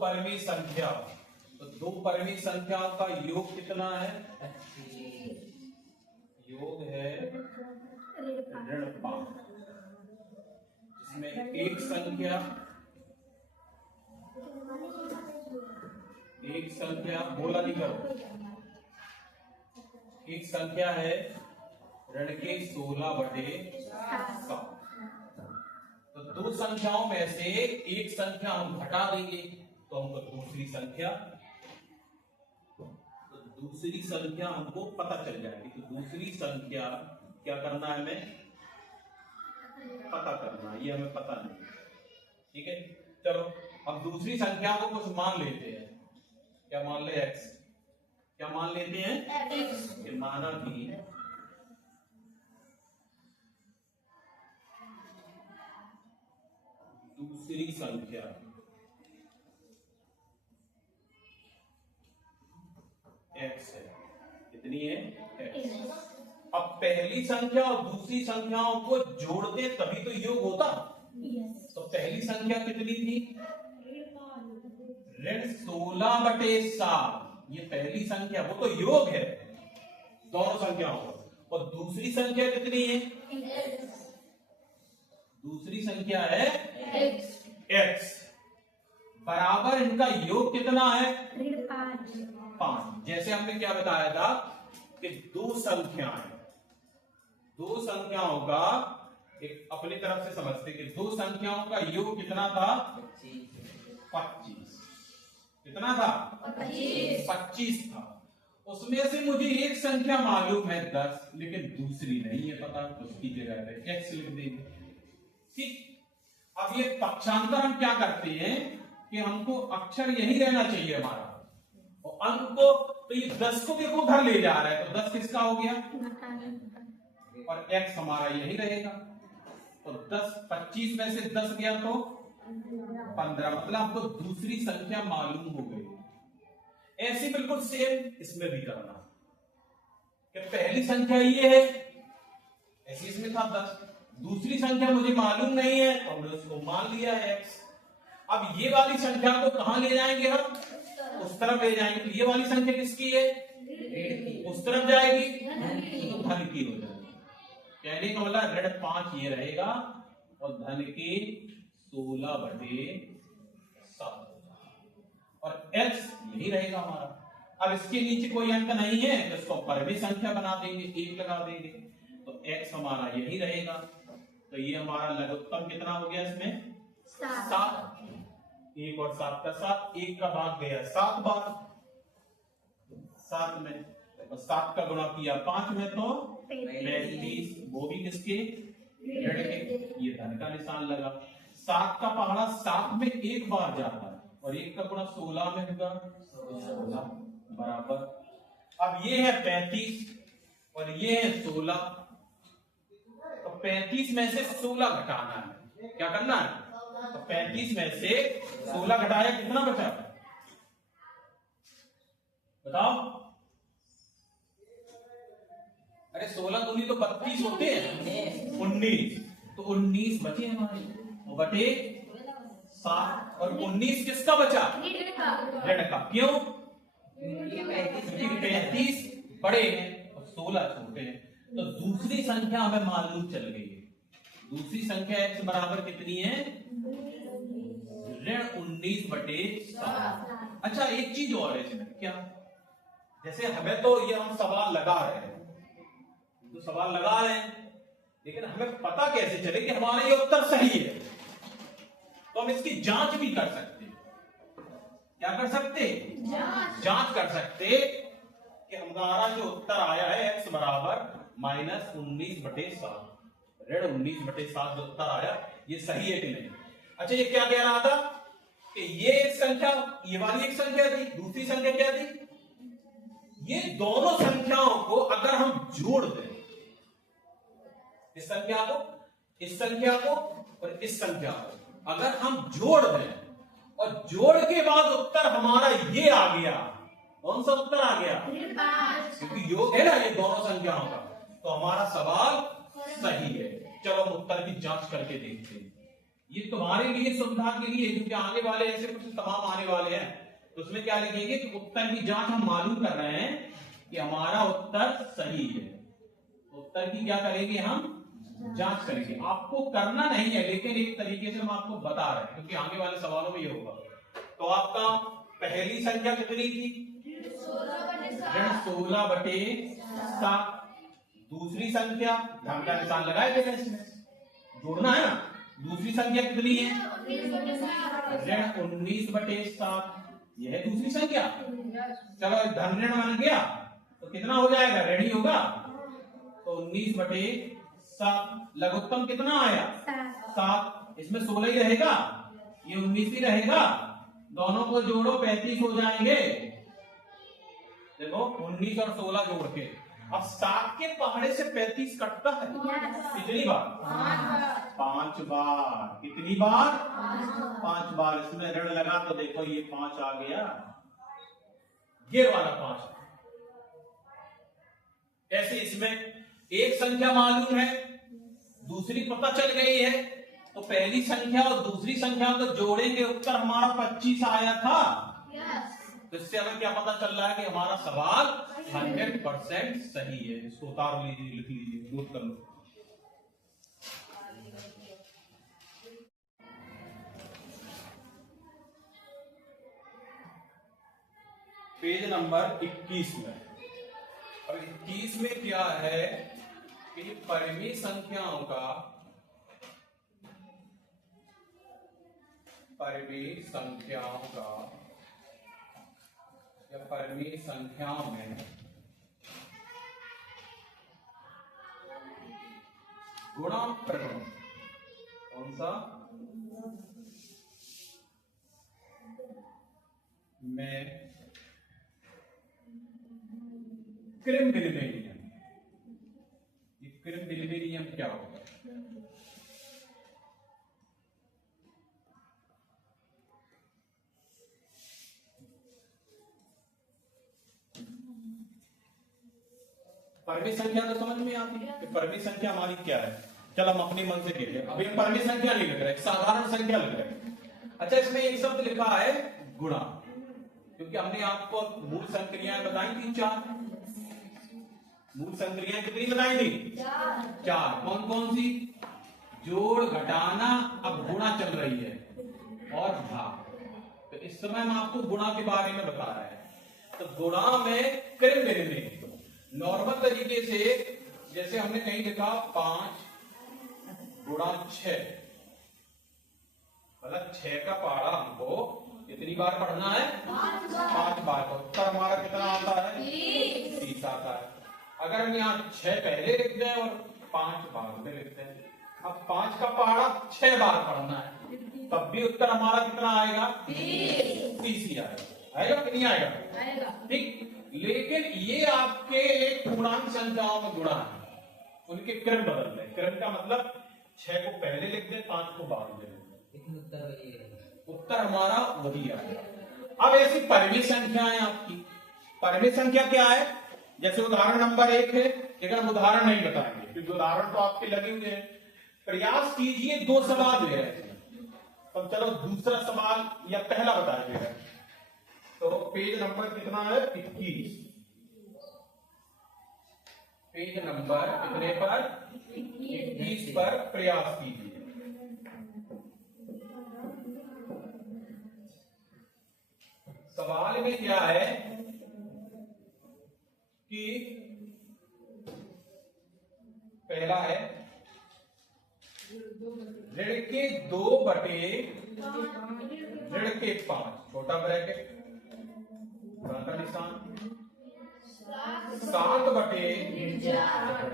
परिमेय संख्या, तो दो परिमेय संख्याओं का योग कितना है? योग है ऋण 5, जिसमें एक संख्या बोला नहीं करो, एक संख्या है ऋण के 16/7। तो दो संख्याओं में से एक संख्या हम घटा देंगे तो हमको दूसरी संख्या हमको पता चल जाएगी। तो दूसरी संख्या क्या करना है, हमें पता करना है, ये हमें पता नहीं। ठीक है, चलो अब दूसरी संख्या को कुछ मान लेते हैं। क्या मान ले? x। क्या मान लेते हैं? x। माना कि दूसरी संख्या x है। कितनी है? x। अब पहली संख्या और दूसरी संख्याओं को जोड़ते तभी तो योग होता। तो पहली संख्या कितनी थी? ऋण 16/7। ये पहली संख्या, वो तो योग है दोनों संख्याओं को। और दूसरी संख्या कितनी है? दूसरी संख्या है x बराबर इनका योग कितना है? 5। जैसे हमने क्या बताया था कि दो संख्याओं का एक अपनी तरफ से समझते कि दो संख्याओं का योग कितना था? 25। कितना था? 25 था। उसमें से मुझे एक संख्या मालूम है 10, लेकिन दूसरी नहीं है पता, उसकी जगह पे x लिख देंगे। ठीक, अब ये पक्षांतर हम क्या करते हैं कि हमको अक्षर यही रहना चाहिए हमारा, और अंक को तो ये 10 को देखो उधर ले जा रहा है, तो 10 किसका हो गया? और x हमारा यही रहेगा। तो 25 में से 10 गया तो 15, मतलब आपको दूसरी संख्या मालूम हो गई। ऐसे बिल्कुल सेम इसमें भी करना कि पहली संख्या ये है, ऐसे इसमें था 10, दूसरी संख्या मुझे मालूम नहीं है तो हमने उसको मान लिया है x। अब ये वाली संख्या को कहां ले जाएंगे हम? उस तरफ ले जाएंगे। तो ये वाली संख्या किसकी है? उस तरफ जाएगी तो धन की हो जाएगी। कहने का मतलब ऋण 5 ये रहेगा और धन की 16/7 और x यही रहेगा हमारा। अब इसके नीचे कोई अंक नहीं है तो इसको परिमेय संख्या बना देंगे, 1 लगा देंगे, तो x हमारा यही रहेगा। तो ये हमारा लघुत्तम कितना हो गया? इसमें 7। 1 और 7 का 7, 1 का भाग गया 7 बार 7 में, और 7 का गुणा किया 5 में तो 35। वो भी किसके? ऋण के। ये धन का निशान लगा। 7 का पहाड़ा 7 में एक बार जाता है और 1 का गुणा 16 में होगा 16 बराबर। अब ये है 35 और ये है 16, तो 35 में से 16 घटाना है। क्या करना है? तो 35 में से 16 घटाया कितना बचा? बताओ। अरे 16 दूनी तो 32 होते हैं, 19, तो 19 बचे हमारे, वो बटे 7। और 19 किसका बचा? ऋण का। क्यों? क्योंकि 35 बड़े हैं और 16 छोटे हैं। तो दूसरी संख्या हमें मालूम चल गई है। दूसरी संख्या x बराबर कितनी है? ऋण 19/7। अच्छा, एक चीज और है इसमें। क्या? जैसे हमें तो ये हम सवाल लगा रहे हैं, तो सवाल लगा रहे हैं, लेकिन हमें पता कैसे चले कि हमारा ये उत्तर सही है? तो हम इसकी जांच भी कर सकते हैं। क्या कर सकते? जांच कर सकते कि हमारा जो उत्तर आया है x बराबर -19/7, ऋण 19/7 जो उत्तर आया ये सही है कि नहीं। अच्छा, ये क्या कह रहा था कि ये एक संख्या, ये वाली एक संख्या थी, दूसरी संख्या क्या थी? ये दोनों संख्याओं को अगर हम जोड़ दें, इस संख्या को, इस संख्या को और इस संख्या को अगर हम जोड़ दें और जोड़ के बाद उत्तर हमारा ये आ गया, कौन सा उत्तर आ गया? क्योंकि योग है ना ये दोनों संख्याओं का, तो हमारा सवाल सही है। चलो हम उत्तर की जांच करके देखते हैं। ये तुम्हारे लिए सुविधा के लिए, क्योंकि आगे वाले ऐसे कुछ तमाम आने वाले हैं, तो उसमें क्या लिखेंगे कि उत्तर की जांच हम मालूम कर रहे हैं कि हमारा उत्तर सही है। उत्तर की क्या करेंगे, हम जांच करेंगे। आपको करना नहीं है, लेकिन एक तरीके से हम आपको बता रहे हैं, क्योंकि आगे वाले सवालों में ये होगा। तो आपका पहली संख्या कितनी थी, ऋण 16/7। दूसरी संख्या, धन का निशान लगाए थे इसमें, जोड़ना है ना। दूसरी संख्या कितनी है, ऋण 19/7। यह है दूसरी संख्या। चलो धन ऋण बन गया तो कितना हो जाएगा, ऋण ही होगा, तो 19/7। लघुत्तम कितना आया, 7। इसमें 16 ही रहेगा, ये 19 ही रहेगा। दोनों को जोड़ो 35 हो जाएंगे। देखो 19 और 16 जोड़ के, अब 7 के पहाड़े से 35 कटता है कितनी बार, 5 बार। कितनी बार, 5 बार। इसमें ऋण लगा तो देखो ये 5 आ गया, ये वाला 5। ऐसे इसमें एक संख्या मालूम है, दूसरी पता चल गई है, तो पहली संख्या और दूसरी संख्या को जोड़ेंगे, उत्तर हमारा 25 आया था। तो इससे हमें क्या पता चल रहा है कि हमारा सवाल 100% सही है। इसको उतार लीजिए, लिख लीजिए, नोट कर लो। पेज नंबर 21 में। अब 21 में क्या है कि परिमेय संख्याओं का, परिमेय संख्याओं का या परिमेय संख्याओं में गुणा प्रगुण, कौन सा, में क्रम विनिमय नियम। ये क्रम विनिमय नियम क्या होगा, परिमेय संख्या तो समझ में आती है कि परिमेय संख्या हमारी क्या है। चल हम अपने मन से देखें, अभी हम परिमेय संख्या नहीं लिख रहे, साधारण संख्या लिख रहे। अच्छा, इसमें एक शब्द लिखा है गुणा, क्योंकि हमने आपको मूल संक्रियाएं बताई थी 4। मूल संक्रियाएं कितनी बताई थी, 4। कौन कौन सी, जोड़, घटाना, अब गुणा चल रही है, और भाग। तो इस समय हम आपको गुणा के बारे में बता रहे हैं। तो गुणा में क्रम विनिमय नॉर्मल तरीके से, जैसे हमने कहीं लिखा 5 गुणा 6, मतलब 6 का पहाड़ा हमको कितनी बार पढ़ना है, 5 बार। तो उत्तर हमारा कितना आता है, 30 आता है। अगर हम यहाँ 6 पहले लिख दें और 5 बाद में लिखते हैं, अब 5 का पहाड़ा 6 बार पढ़ना है, तब भी उत्तर हमारा कितना आएगा, 30 ही आएगा। आएगा कि नहीं आएगा, ठीक। लेकिन ये आपके एक पूर्णांक संख्याओं में गुणा है, उनके क्रम बदल रहे। क्रम का मतलब 6 को पहले लिख दें, 5 को बाद में लिख दें, उत्तर हमारा वही आएगा। अब ऐसी परिमेय संख्याएं आपकी, परिमेय संख्या क्या है, जैसे उदाहरण नंबर 1 है, लेकिन हम उदाहरण नहीं बताएंगे क्योंकि उदाहरण तो आपके लगे हुए हैं। प्रयास कीजिए, 2 सवाल ले रहे हैं, तो चलो दूसरा सवाल या पहला बताइएगा। तो पेज नंबर कितना है, 21। पेज नंबर कितने पर, 21 पर प्रयास कीजिए। सवाल में क्या है कि पहला है ऋण के 2 बटे ऋण के 5, छोटा ब्रैकेट, बड़ा का निशान, 7 बटे ऋण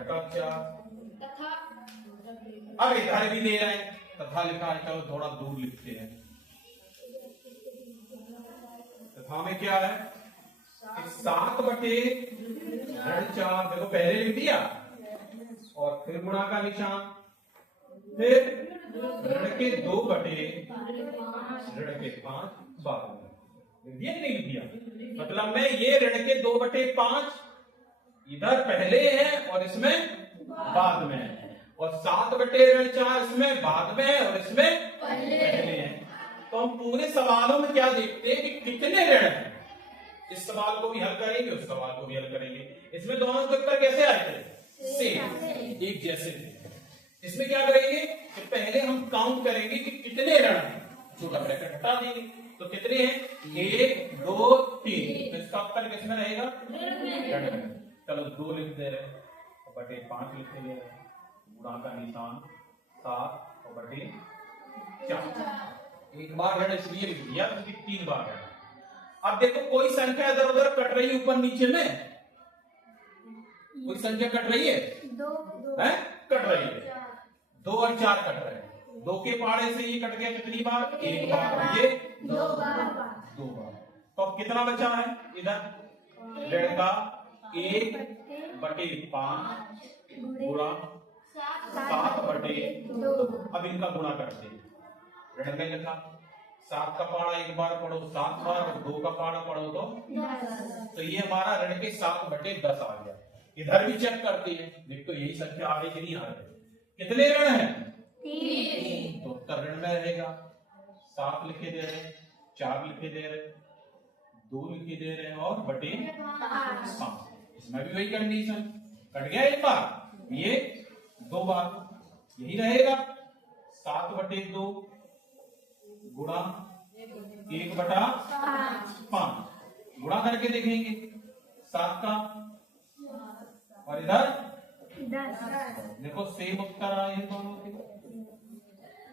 का 4। अब इधर भी दे रहे हैं, तथा लिखा है, चलो थोड़ा दूर लिखते हैं। तथा में क्या है, 7 बटे ऋण 4, देखो पहले लिख दिया और फिर गुणा का निशान, फिर ऋण के 2 बटे ऋण के 5 बाद में ये नहीं लिख दिया। मतलब में ये ऋण के 2/5 इधर पहले है और इसमें बाद में है। और 7/4 इसमें बाद में है और इसमें पहले है। तो हम पूरे सवालों में क्या देखते हैं कि कितने ऋण हैं। इस सवाल को भी हल करेंगे, उस सवाल को भी हल करेंगे। इसमें दोनों के उत्तर कैसे आए थे? सेम, एक जैसे थे। इसमें क्या करेंगे कि पहले हम काउंट करेंगे कि कितने ऋण हैं, छोटा ब्रैकेट हटा देंगे। तो कितने हैं? 1 2 3। तो इसका उत्तर किसमें रहेगा? ऋण में। चलो 2 लिख दे रहे, बटे 5 लिख दे रहे, गुणा का निशान 7 और बटे 4। एक बार ऋण इसलिए लिख दिया क्योंकि 3 बार ऋण। अब देखो कोई संख्या इधर उधर कट रही है ऊपर नीचे में, कोई संख्या कट रही है? 2 है, कट रही है। 2 और 4 कट रहे हैं। 2 के पहाड़े से ये कट गया कितनी बार? 1 बार। और ये 2 बार। तो अब कितना बचा है इधर? ऋण का 1/5 गुणा 7/2। अब इनका गुणा करते हैं। ऋण में लिखा 7 का पहाड़ा 1 बार पढ़ो 7 बार, और 2 का पहाड़ा पढ़ो तो 10। तो ये हमारा ऋण के 7/10 आ गया। इधर भी चेक करते हैं, देखो यही संख्या आ रही कि नहीं आ रही। कितने ऋण हैं? 3। तो उत्तर ऋण में रहेगा। 7 लिखे दे रहे, 4 लिखे दे रहे, 2 लिखे दे रहे हैं और बटे 5। इसमें भी वही कंडीशन, कट गया 1 बार, ये 2 बार, यही रहेगा। 7/2 गुणा 1/5। गुणा करके देखेंगे 7 का और इधर 10। देखो सेम उत्तर आए दोनों के।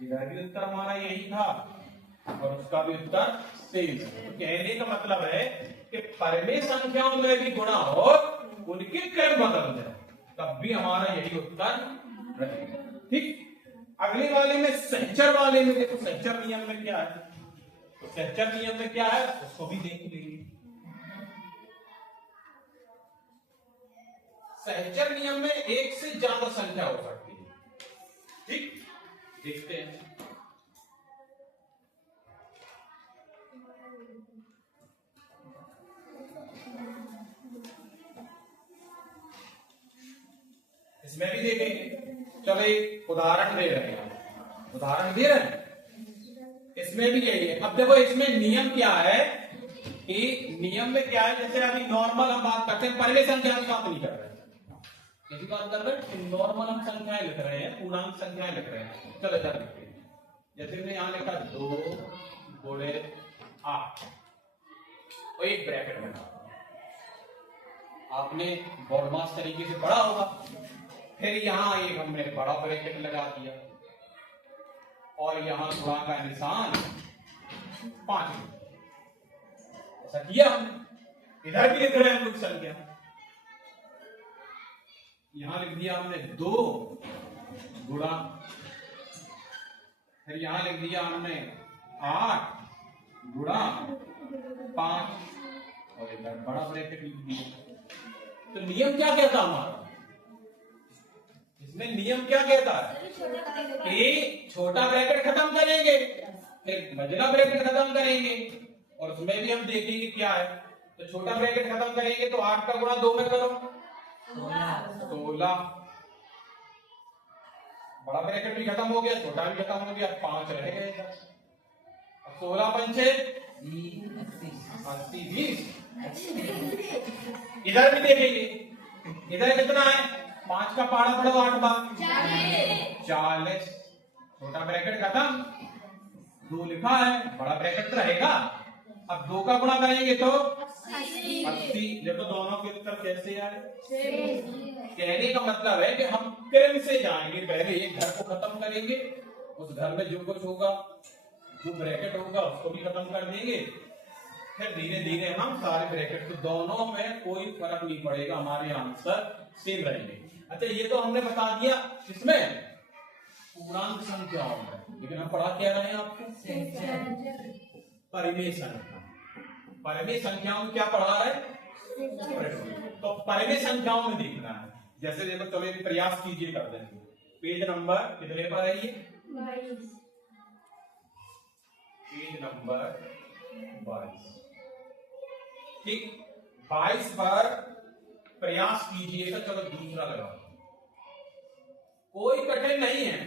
इधर भी उत्तर हमारा यही था और उसका भी उत्तर सेम है। तो कहने का मतलब है कि परिमेय संख्याओं में भी गुणा हो, उनके क्रम बदल जाए, तब भी हमारा यही उत्तर रहेगा। ठीक। अगले वाले में सहचर वाले में देखो सहचर नियम में क्या है। तो सहचर नियम में क्या है उसको भी देख लेंगे। सहचर नियम में एक से ज्यादा संख्या हो सकती है। ठीक, देखते हैं। इसमें भी देखेंगे। चलो एक उदाहरण दे रहे हैं, उदाहरण दे रहे हैं। इसमें भी यही है। अब देखो इसमें नियम क्या है कि नियम में क्या है, जैसे अभी नॉर्मल हम बात करते हैं, पहले संख्या की बात नहीं कर रहे हैं, यही बात कर रहे हैं नॉर्मल हम संख्याएं लिख रहे हैं, पूर्णांक संख्याएं लिख रहे हैं। चलो इधर लिखते हैं। जैसे मैंने यहां लिखा 2 गुणे 8 और एक ब्रैकेट बना। आपने बोर्ड मास तरीके से पढ़ा होगा। फिर यहां एक हमने बड़ा ब्रैकेट लगा दिया और यहां गुणा का निशान 5। ऐसा किया हमने। इधर भी लिख रहे हैं कुछ संख्या, यहां लिख दिया हमने 2 गुणा, फिर यहां लिख दिया हमने 8 गुणा 5 और इधर बड़ा ब्रैकेट लिख दिया। तो नियम क्या कहता हमारा? इसमें नियम क्या कहता है कि छोटा ब्रैकेट खत्म करेंगे, फिर मझला ब्रैकेट खत्म करेंगे, और उसमें भी हम देखेंगे क्या है। तो छोटा ब्रैकेट खत्म करेंगे तो 8 का गुणा 2 में करो 16। बड़ा ब्रैकेट भी खत्म हो गया, छोटा भी खत्म हो गया, 5 रह गए। 16 पंचे 80 20। इधर भी देखेंगे, इधर कितना है? 5 का पहाड़ा पढ़ो 8 बार 40। छोटा ब्रैकेट खत्म, 2 लिखा है, बड़ा ब्रैकेट रहेगा। अब 2 का गुणा करेंगे तो 80। देखो दोनों के उत्तर कैसे आए। कहने का मतलब है कि हम क्रम से जाएंगे, पहले एक घर को खत्म करेंगे, उस घर में जो कुछ होगा, जो ब्रैकेट होगा उसको भी खत्म कर देंगे, फिर धीरे धीरे हम सारे ब्रैकेट, तो दोनों में कोई फर्क नहीं पड़ेगा, हमारे आंसर सेम रहेंगे। अच्छा ये तो हमने बता दिया इसमें पूर्णांक संख्याओं में, लेकिन हम पढ़ा क्या रहे हैं आपको? परिमेय संख्या। परिमेय संख्याओं में क्या पढ़ा है? तो परिमेय संख्याओं में देखना है। जैसे देखो चलो एक प्रयास कीजिए, कर देंगे। पेज नंबर कितने पर है ये? 22। Page number 22। ठीक, 22 पर प्रयास कीजिएगा। चलो दूसरा लगाओ। कोई कठिन नहीं है,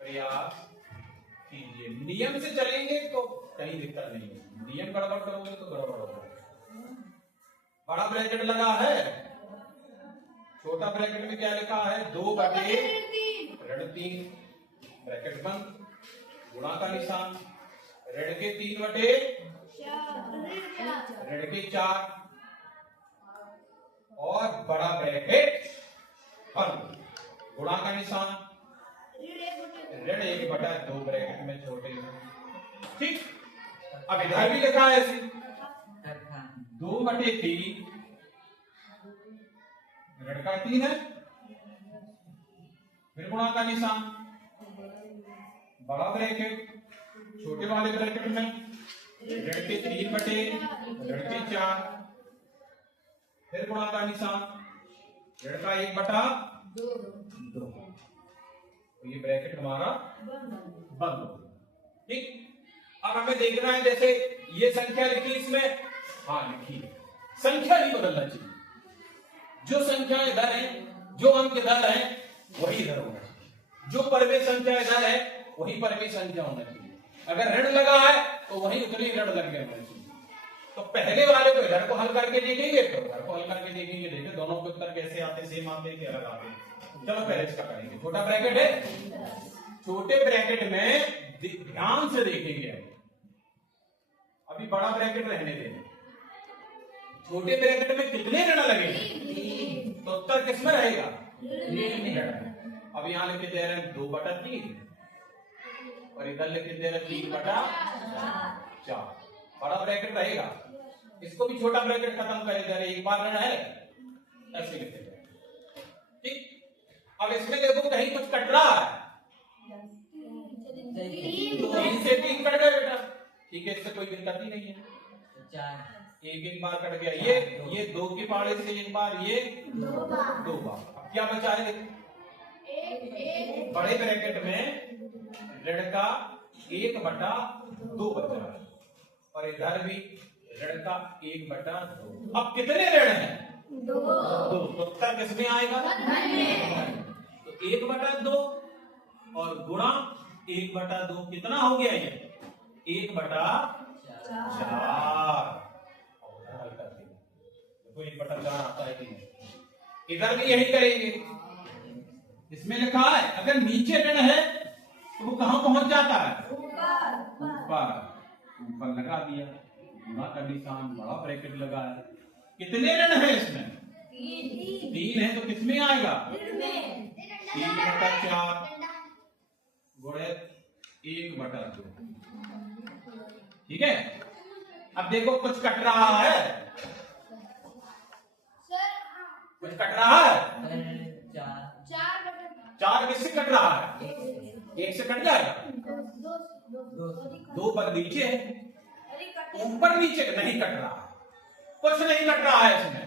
प्रयास कीजिए। नियम से चलेंगे तो कहीं दिक्कत नहीं है, नियम गड़बड़ करोगे तो गड़बड़ होगा। बड़ा ब्रैकेट लगा है, छोटा ब्रैकेट में क्या लिखा है, 2/3 ब्रैकेट बंद, गुणा का निशान, ऋण के 3/4 और बड़ा ब्रैकेट बंद, गुणा का निशान, ऋण 1/2 ब्रैकेट में छोटे। ठीक, अब इधर भी लिखा है ऐसे 2/3, ऋण का 3 है, फिर गुणा का निशान, बड़ा ब्रैकेट, छोटे वाले ब्रैकेट में ऋण के 3/4, फिर गुणा का निशान, ऋण का 1/2। तो ये ब्रैकेट हमारा बंद हो गया। ठीक, अब हमें देखना है जैसे ये संख्या लिखी इसमें, हाँ लिखी, संख्या नहीं बदलना चाहिए, जो संख्या इधर है, जो अंक इधर है वही इधर होना चाहिए, जो परवेश संख्या इधर है वही परवेश संख्या होना चाहिए। अगर ऋण लगा है तो वही उतने ऋण लग गए होने चाहिए। तो पहले वाले को इधर को हल करके देखेंगे, तो इधर को हल करके देखेंगे, देखें दोनों के उत्तर कैसे आते, सेम आते हैं कि अलग आते हैं। चलो पहले इसका करेंगे। छोटा ब्रैकेट है, छोटे ब्रैकेट में ध्यान से देखेंगे, अभी बड़ा ब्रैकेट रहने देंगे। छोटे ब्रैकेट में कितने ऋण लगेंगे, तो उत्तर किसमें रहेगा, अब यहां लिख दे रहे हैं 2/3 और इधर लिख दे रहे हैं 3/4, बड़ा ब्रैकेट रहेगा। इसको भी छोटा ब्रैकेट खत्म कर दे रहे, एक बार ऋण है ऐसे लिख दे। ठीक, अब इसमें देखो कहीं कुछ कट रहा है, 3 से 3 कट गए बेटा, ठीक है, इससे कोई दिक्कत ही नहीं है, एक बार कट गया, ये 2 के पाड़े से एक बार, ये 2 बार। अब क्या बचा है, बड़े ब्रैकेट में ऋण का 1/2 बचा है और इधर भी ऋण का 1/2। अब कितने ऋण हैं, 2, तो उत्तर किसमें आएगा, तो 1/2 और गुणा 1/2, कितना हो गया ये 1/4। कोई 1/4 आता है कि नहीं, इधर भी यही करेंगे। इसमें लिखा है अगर नीचे ऋण है तो वो कहां पहुंच जाता है, ऊपर लगा दिया, गुणा का निशान, बड़ा ब्रैकेट लगा है। कितने ऋण है इसमें, 3 है, तो किसमें आएगा, 3/4 गुणे 1/2। ठीक है, अब देखो कुछ कट रहा है, कुछ कट रहा है, 4 किससे कट रहा है, 1 से कट जाएगा, 2 पर नीचे है, ऊपर नीचे नहीं कट रहा है, कुछ नहीं कट रहा है इसमें।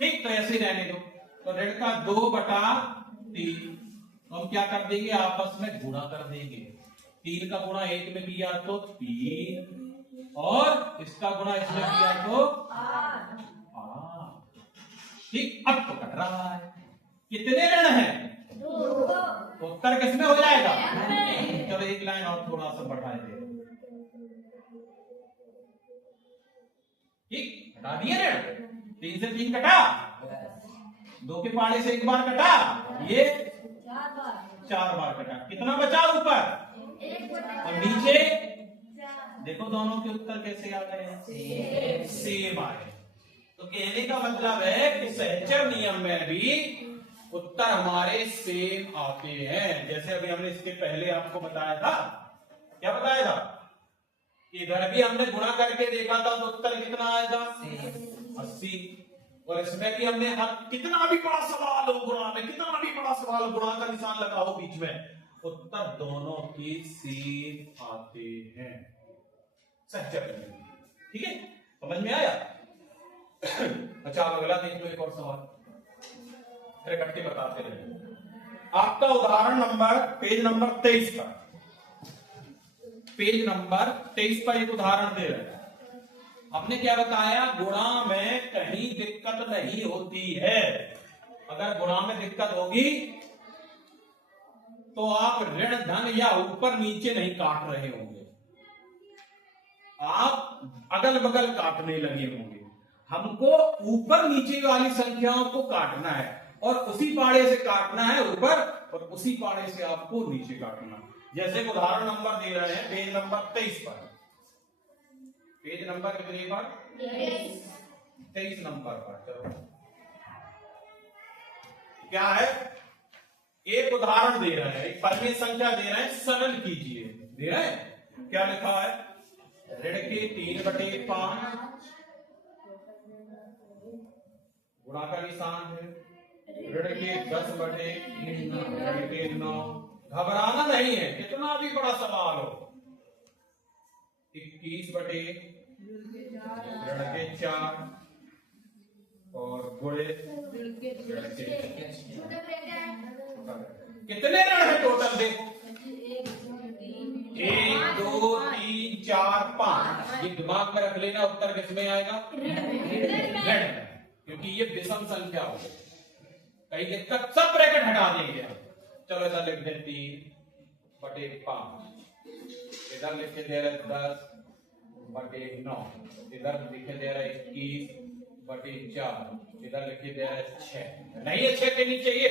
ठीक, तो ऐसे ही रहने दो। तो ऋण का 2/3 तो हम क्या कर देंगे, आपस में गुणा कर देंगे। 3 का गुणा 1 में किया तो 3 और इसका गुणा इसमें किया तो 8। ठीक, अब तो कट रहा है, कितने ऋण हैं, 2, तो उत्तर किसमें हो जाएगा, चलो एक लाइन और थोड़ा सा बढ़ा दे। ठीक, हटा दिए ऋण, 3 से 3 कटा, 2 के पाड़े से एक बार कटा, ये 4 बार कटा, कितना बचा ऊपर और नीचे, देखो दोनों के उत्तर कैसे आ गए, सेम आए। तो कहने का मतलब है कि सहचर नियम में भी उत्तर हमारे सेम आते हैं। जैसे अभी हमने इसके पहले आपको बताया था, क्या बताया था, इधर भी हमने गुणा करके देखा था तो उत्तर कितना आया था, 80। और इसमें भी हमने कितना भी बड़ा सवाल हो गुणा में, कितना भी बड़ा सवाल गुणा का निशान लगा हो बीच में, उत्तर दोनों की सेम आते हैं, सहचर नियम। ठीक है, समझ में आया। अच्छा, अगला देख लो, एक और सवाल फिर इकट्ठे बताते रहे। आपका उदाहरण नंबर पेज नंबर 23 पर, पेज नंबर 23 पर एक उदाहरण दे रहे हैं। हमने क्या बताया, गुणा में कहीं दिक्कत नहीं होती है। अगर गुणा में दिक्कत होगी तो आप ऋण धन या ऊपर नीचे नहीं काट रहे होंगे, आप अगल बगल काटने लगे होंगे। हमको ऊपर नीचे वाली संख्याओं को काटना है और उसी पाड़े से काटना है ऊपर और उसी पाड़े से आपको नीचे काटना। जैसे उदाहरण नंबर दे रहे हैं पेज नंबर 23 पर, पेज नंबर कितने पर? 23 नंबर पर। चलो क्या है, एक उदाहरण दे रहे हैं, एक परिमेय संख्या दे रहे हैं, सरल कीजिए। दे रहे हैं, क्या लिखा है? ऋण के 3/5 गुणा का निशान है, ऋण के 10/9। घबराना नहीं है, कितना भी बड़ा सवाल हो। 21 बटे ऋण के 4 और गुणे ऋण के कितने ऋण है टोटल? देखो 1 2 3 4 5। ये दिमाग में रख लेना, उत्तर किसमें आएगा? ऋण, क्योंकि ये विषम संख्या हो गई। कहीं दिक्कत, सब ब्रैकेट हटा देंगे। चलो इधर लिख दे 3/5, इधर लिख के दे रहे 10/9, इधर लिखे दे रहे 21/4, इधर लिखे दे रहे 6। नहीं है 6 के नीचे ये,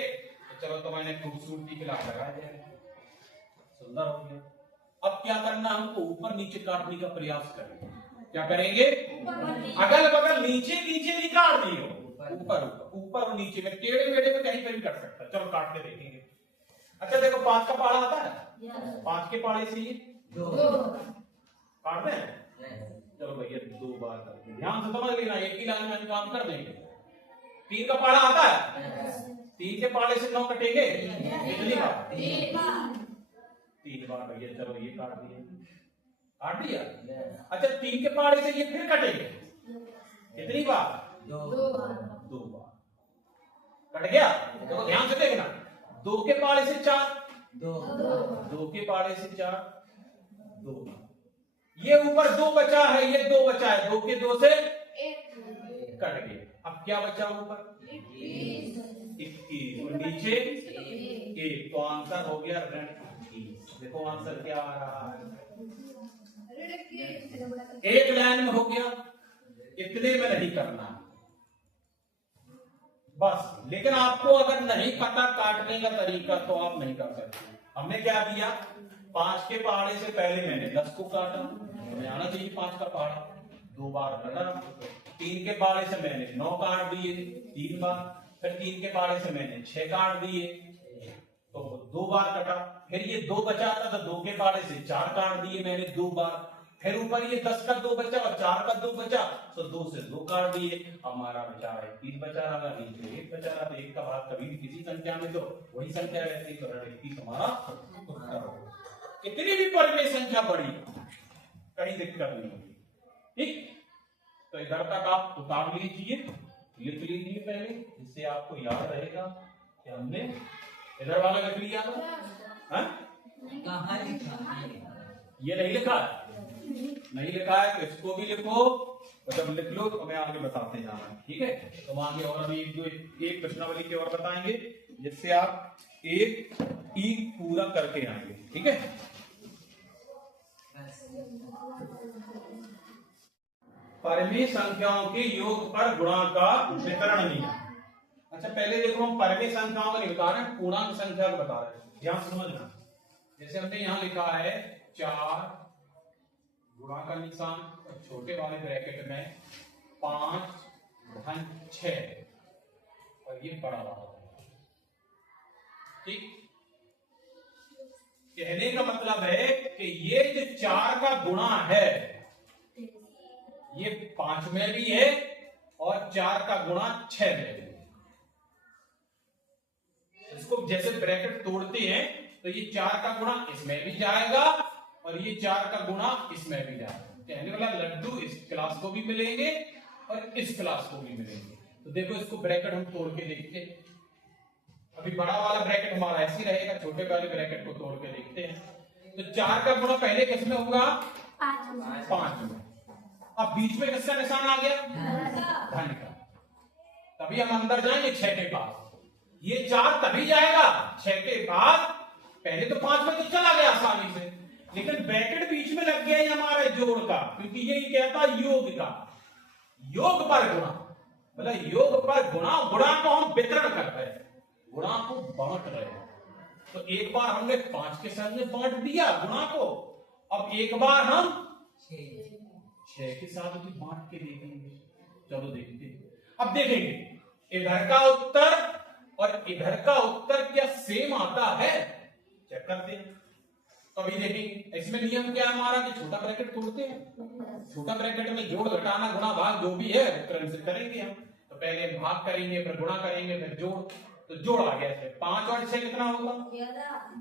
तो चलो तो मैंने खूबसूरती के लाभ लगा दिया, सुंदर हो गया। अब क्या करना, हमको ऊपर नीचे काटने का प्रयास करेंगे। क्या करेंगे? अगल बगल नीचे नीचे नहीं काट दिए, ऊपर ऊपर और नीचे में, टेढ़े मेढ़े में कहीं पे भी कट सकता है। चलो काट के देखेंगे। अच्छा देखो 5 का पाड़ा आता है, 5 के पाड़े से ये 2 काट दें। चलो भैया 2 बार करते हैं, ध्यान से समझ लेना, एक ही लाइन में काम कर देंगे। 3 का पाड़ा आता है, 3 के पाड़े से 9 कटेंगे, कितनी बार? 3 बार भैया। चलो ये काट दिया, काट दिया। अच्छा 3 के पाड़े से ये फिर कटेंगे, कितनी बार? 2 बार कट गया। तो ध्यान से देखना, 2 के पाड़े से 4, 2 के पाड़े से 4, 2 बार। ये ऊपर 2 बचा है, ये 2 बचा है, 2 के 2 से 1 कट गए। अब क्या बचा ऊपर? 21 और नीचे 1, तो आंसर हो गया ऋण 21। देखो आंसर क्या आ रहा है, एक लाइन में हो गया। इतने में नहीं करना बस, लेकिन आपको अगर नहीं पता काटने का तरीका तो आप नहीं कर सकते। हमने क्या किया, 5 के पहाड़े से पहले मैंने 10 को काटा, हमें आना चाहिए 5 का पहाड़ा, 2 बार कटा। 3 के पहाड़े से मैंने 9 काट दिए 3 बार, फिर 3 के पहाड़े से मैंने 6 काट दिए, तो 2 बार कटा। फिर ये 2 बचा था, तो 2 के पहाड़े से 4 काट दिए मैंने 2 बार। फिर ऊपर ये 10 का 2 बचा और 4 का 2 बचा, तो 2 से 2 काट दिए। हमारा बचा है 3 बचा रहा, नीचे 1 बचा रहा। तो 1 का भाग कभी भी किसी संख्या में तो वही संख्या रहती है, तो ऋण 21 हमारा उत्तर होगा। कितनी भी परिमेय संख्या बड़ी, कहीं दिक्कत नहीं होगी। ठीक, तो इधर तक आप उतार लीजिए, लिख लीजिए पहले, जिससे आपको याद रहेगा कि हमने इधर वाला लिख लिया था। कहाँ लिखा है? ये नहीं लिखा है, नहीं लिखा है तो इसको भी लिखो, और जब लिख लो तो मैं आगे बताते जाना। ठीक है, तो आगे और अभी एक प्रश्नावली की और बताएंगे, जिससे आप एक ई पूरा करके आएंगे। ठीक है, परिमेय संख्याओं के योग पर गुणा का वितरण नियम। अच्छा पहले देखो, हम परिमेय संख्याओं का नहीं बता रहे हैं, पूर्णांक संख्या को बता रहे हैं। ध्यान समझना, जैसे हमने यहां लिखा है 4 गुणा का निशान और छोटे वाले ब्रैकेट में 5/6 और ये बड़ा वाला। ठीक, कहने का मतलब है कि ये जो 4 का गुणा है ये 5 में भी है और 4 का गुणा 6 में भी है। इसको जैसे ब्रैकेट तोड़ते हैं तो ये 4 का गुणा इसमें भी जाएगा और ये 4 का गुणा इसमें भी जाएगा। कहने वाला लड्डू इस क्लास को भी मिलेंगे और इस क्लास को भी मिलेंगे। तो देखो इसको ब्रैकेट हम तोड़ के देखते हैं। अभी बड़ा वाला ब्रैकेट हमारा ऐसे ही रहेगा, छोटे वाले ब्रैकेट को तोड़ के देखते हैं। तो 4 का गुणा पहले किसमें होगा? 5 में। अब बीच में किसका निशान आ गया? धन का। तभी हम अंदर जाएंगे 6 के पास। ये 4 तभी जाएगा 6 के बाद पहले तो 5 में तो चला गया आसानी से, लेकिन ब्रैकेट बीच में लग गया हमारे जोड़ का, क्योंकि ये क्या था, योग का, योग पर गुणा, मतलब योग पर गुणा, गुणा को हम वितरण कर रहे हैं, गुणा को बांट रहे हैं। तो एक बार हमने 5 के साथ में बांट दिया गुणा को, अब एक बार हम 6 के साथ भी बांट के देखेंगे। चलो देखते हैं। अब देखेंगे इधर का उत्तर और इधर का उत्तर क्या सेम आता है, चेक करते हैं। तो अभी देखेंगे इसमें नियम क्या है हमारा कि छोटा ब्रैकेट तोड़ते हैं, छोटा ब्रैकेट में जोड़ घटाना गुणा भाग जो भी है क्रम से करेंगे हम। तो पहले भाग करेंगे, फिर गुणा करेंगे, फिर जोड़। तो जोड़ आ गया है 5 और 6 कितना होगा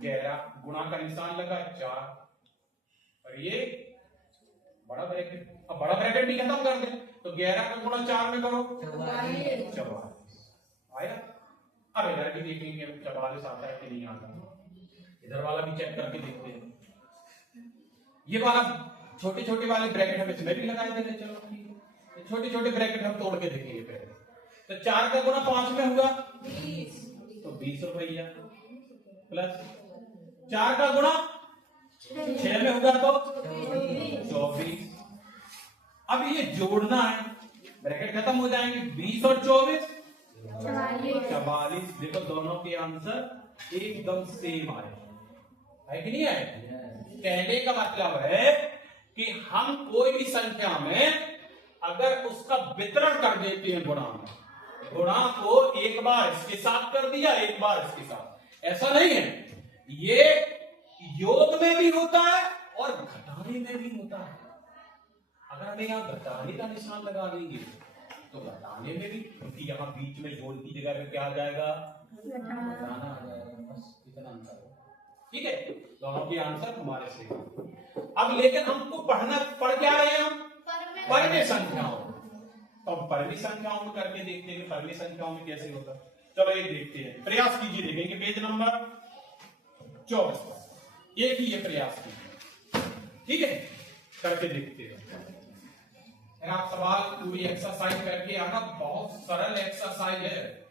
11, गुणा का निशान लगा 4, और ये बड़ा ब्रैकेट, अब बड़ा ब्रैकेट भी खत्म कर दे, तो 11 का गुणा 4 में करो 44 आया। अब इधर भी देखेंगे 44 आता है कि नहीं आता, इधर वाला भी चेक करके देखते हैं। ये वाला छोटे छोटे वाले ब्रैकेट हम इसमें भी लगा देंगे, चलो ठीक है। छोटे छोटे ब्रैकेट हम तोड़ के देखेंगे पहले। तो 4 का गुणा 5 में हुआ 20, तो 20 रुपया, प्लस 4 का गुणा 6 में होगा तो 24। अब ये जोड़ना है, ब्रैकेट खत्म हो जाएंगे, 20 और 24 44। देखो दोनों के आंसर एकदम सेम आए, है कि नहीं है? कहने का मतलब है कि हम कोई भी संख्या में अगर उसका वितरण कर देते हैं गुणा में, गुणा को एक बार इसके साथ कर दिया, एक बार इसके साथ, ऐसा नहीं है। ये योग में भी होता है और घटाने में भी होता है। अगर हमें यहाँ घटाने का निशान लगा देंगे तो घटाने में भी, क्योंकि यहाँ बीच में जोड़ की जगह में क्या आ जाएगा, घटाना आ जाएगा, बस इतना अंतर है। ठीक है, दोनों के आंसर हमारे से। अब लेकिन हमको पढ़ क्या रहे हैं हम, परिमेय संख्याओं। तो हम परिमेय संख्याओं में करके देखते हैं परिमेय संख्याओं में कैसे होता है। चलो ये देखते हैं, प्रयास कीजिए, देखेंगे पेज नंबर 24 पर एक ही ये प्रयास कीजिए, ठीक है, करके देखते हैं। आप सवाल पूरी एक्सरसाइज करके आना, बहुत सरल एक्सरसाइज है।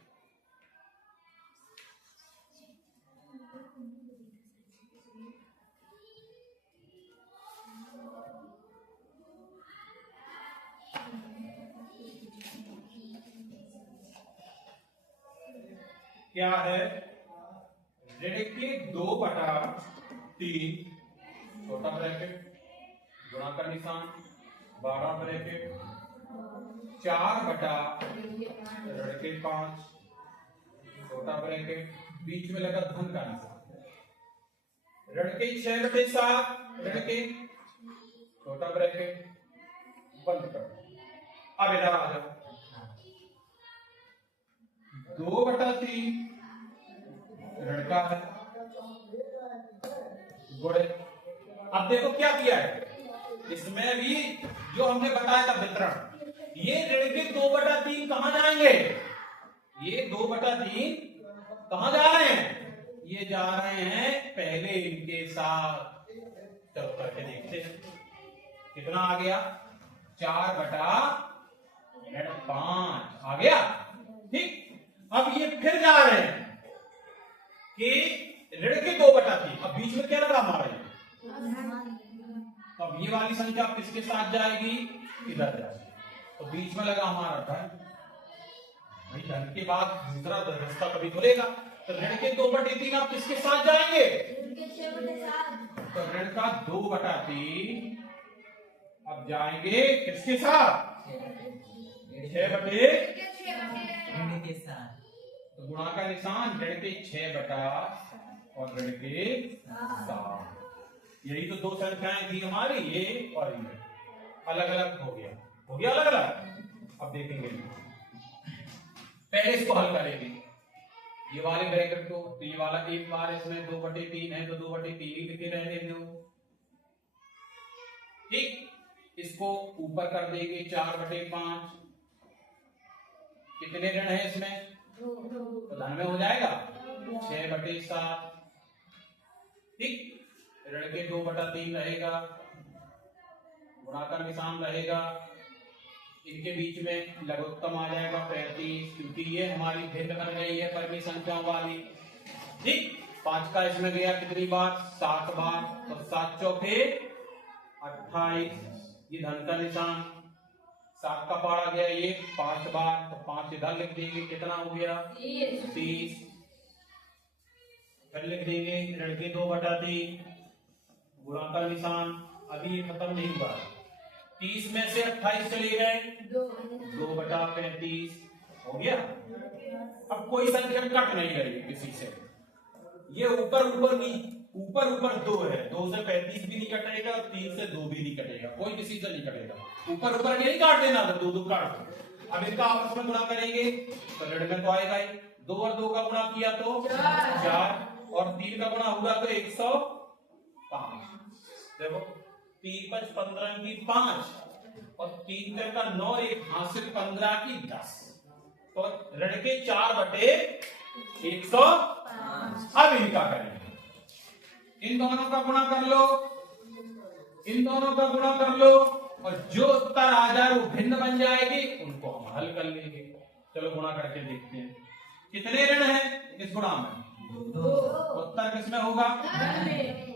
क्या है, ऋण के 2/3 छोटा ब्रैकेट, गुणा का निशान, 12 ब्रैकेट, 4/5 छोटा ब्रैकेट, बीच में लगा धन का निशान, ऋण के 6/7 ऋण के छोटा ब्रैकेट बंद कर। अब इधर आ जाओ, 2/3 ऋण का है, गुणे। अब देखो क्या किया है, इसमें भी जो हमने बताया था वितरण, ये ऋण के 2/3 कहां जाएंगे, ये 2/3 कहां जा रहे हैं, ये जा रहे हैं पहले इनके साथ। चलो करके देखते हैं कितना आ गया, 4/5 आ गया। ठीक, अब ये फिर जा रहे हैं कि ऋण के 2/3, अब बीच में क्या लगा हमारा, तो अब ये वाली संख्या किसके साथ जाएगी, इधर जाएगी, तो बीच में लगा हमारा धन। भाई धन के बाद दूसरा रास्ता कभी खुलेगा, तो ऋण के 2/3 आप किसके साथ जाएंगे, तो ऋण का 2/3 अब जाएंगे किसके साथ, 6/3 के साथ। तो गुणा का निशान, ऋण के 6 और ऋण के 7। यही तो 2 संख्याएं थी हमारी, ये और ये, अलग अलग हो गया अलग अलग। अब देखेंगे, पहले इसको हल करेंगे, ये वाले ब्रैकेट को, तो ये वाला एक बार इसमें 2/3 है, तो 2/3 ही लिखे रहने दो। ठीक, इसको ऊपर कर देंगे 4/5, कितने ऋण है इसमें, तो धन में हो जाएगा 6/7। ठीक, ऋण के 2/3 रहेगा, गुणा का निशान रहेगा, इनके बीच में लघुत्तम आ जाएगा 35, क्योंकि ये हमारी भिन्न बन गई है परिमेय संख्याओं वाली। ठीक, 5 का इसमें गया कितनी बार? 7 बार। तो 7 चौके 28, ये धन का निशान। 7 का पारा गया ये 5 बार, तो 5 इधर लिख देंगे, कितना हो गया? 30। फिर लिख देंगे ऋण के 2/3, गुणा का निशान। अभी ये खत्म नहीं हुआ, 30 में से 28 चले गए, 2/35 हो गया। अब कोई संख्या कट नहीं करेगी किसी से, ये ऊपर ऊपर नहीं, ऊपर ऊपर 2 है, 2 से 35 भी नहीं कटेगा और 3 से 2 भी नहीं कटेगा, कोई किसी से नहीं कटेगा। ऊपर ऊपर नहीं काट देना, तो 2 काट दो। अब इनका आपस में गुणा करेंगे तो ऋण में तो आएगा ही, 2 और 2 का गुणा किया तो 4 और 3 का गुणा हुआ तो 105। देखो 3 5 15 की 5 और 3 का 9, 1 हासिल 15 की 10, तो ऋण के 4/105। अब इनका करेंगे, इन दोनों का गुणा कर लो, इन दोनों का गुणा कर लो, और जो उत्तर आ जाए वो भिन्न बन जाएगी, उनको हम हल कर लेंगे। चलो गुणा करके देखते हैं कितने ऋण है इस गुणा में? 2। उत्तर किसमें होगा?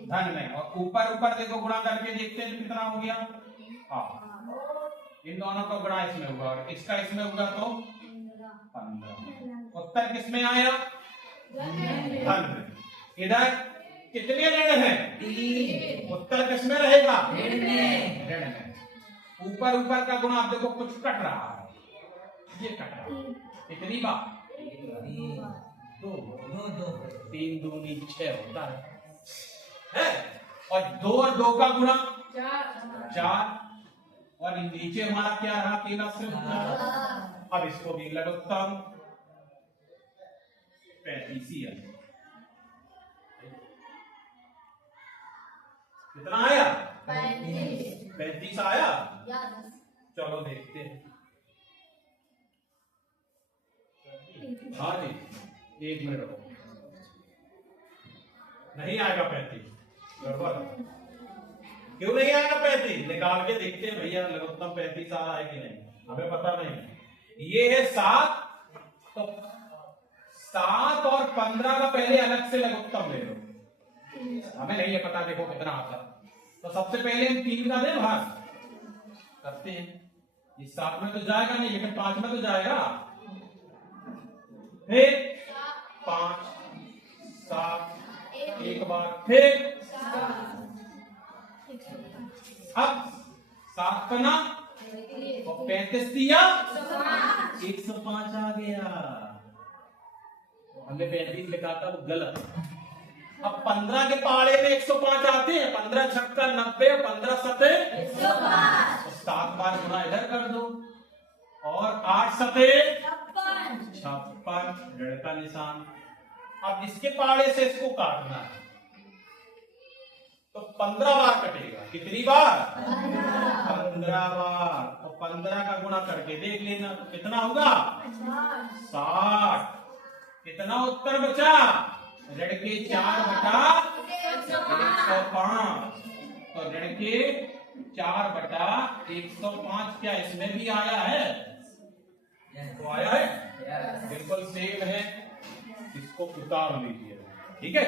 धन में। और ऊपर ऊपर देखो गुणा करके देखते हैं कितना हो गया। हाँ, इन दोनों का गुणा इसमें होगा और इसका इसमें होगा तो 15। उत्तर किसमें आया? धन में। इधर कितने ऋण है? 3। उत्तर किसमें रहेगा? ऋण में। ऊपर ऊपर का गुणा आप देखो कुछ कट रहा है, ये कट रहा है, कितनी बार? 2। 3 दूनी 6 होता है? और 2 और 2 का गुणा 4, और नीचे हमारा क्या रहा? केवल सिर्फ। अब इसको भी लघुत्तम 35 ही है। कितना आया? 35 आया। चलो देखते हैं। हाँ जी, 1 मिनट रुको, नहीं आएगा 35, गड़बड़। क्यों नहीं आएगा 35? निकाल के देखते हैं भैया, लघुत्तम 35 आ रहा है कि नहीं, हमें पता नहीं। ये है 7, तो 7 और 15 का पहले अलग से लघुत्तम ले लो, हमें नहीं है पता, देखो कितना आता। तो सबसे पहले हम 3 का दे भाग करते हैं, इस 7 में तो जाएगा नहीं, लेकिन 5 में तो जाएगा। फिर 5 7 एक बार, फिर अब 7 का ना और 35 दिया 105 आ गया। हमने 35 लिखा था वो गलत। अब 15 के पहाड़े में 105 आते हैं, 15 छक्का 90, 15 सते 105। 7 बार गुना इधर कर दो, और 8 सते 56, ऋण का निशान। अब इसके पहाड़े से इसको काटना है, तो 15 बार कटेगा। कितनी बार? 15 बार। तो 15 का गुणा करके देख लेना कितना होगा? 60। कितना उत्तर बचा? ऋण के 4/105। तो ऋण के 4/105 क्या इसमें भी आया है? तो आया है, बिल्कुल सेम है, इसको उतार लीजिए, ठीक है।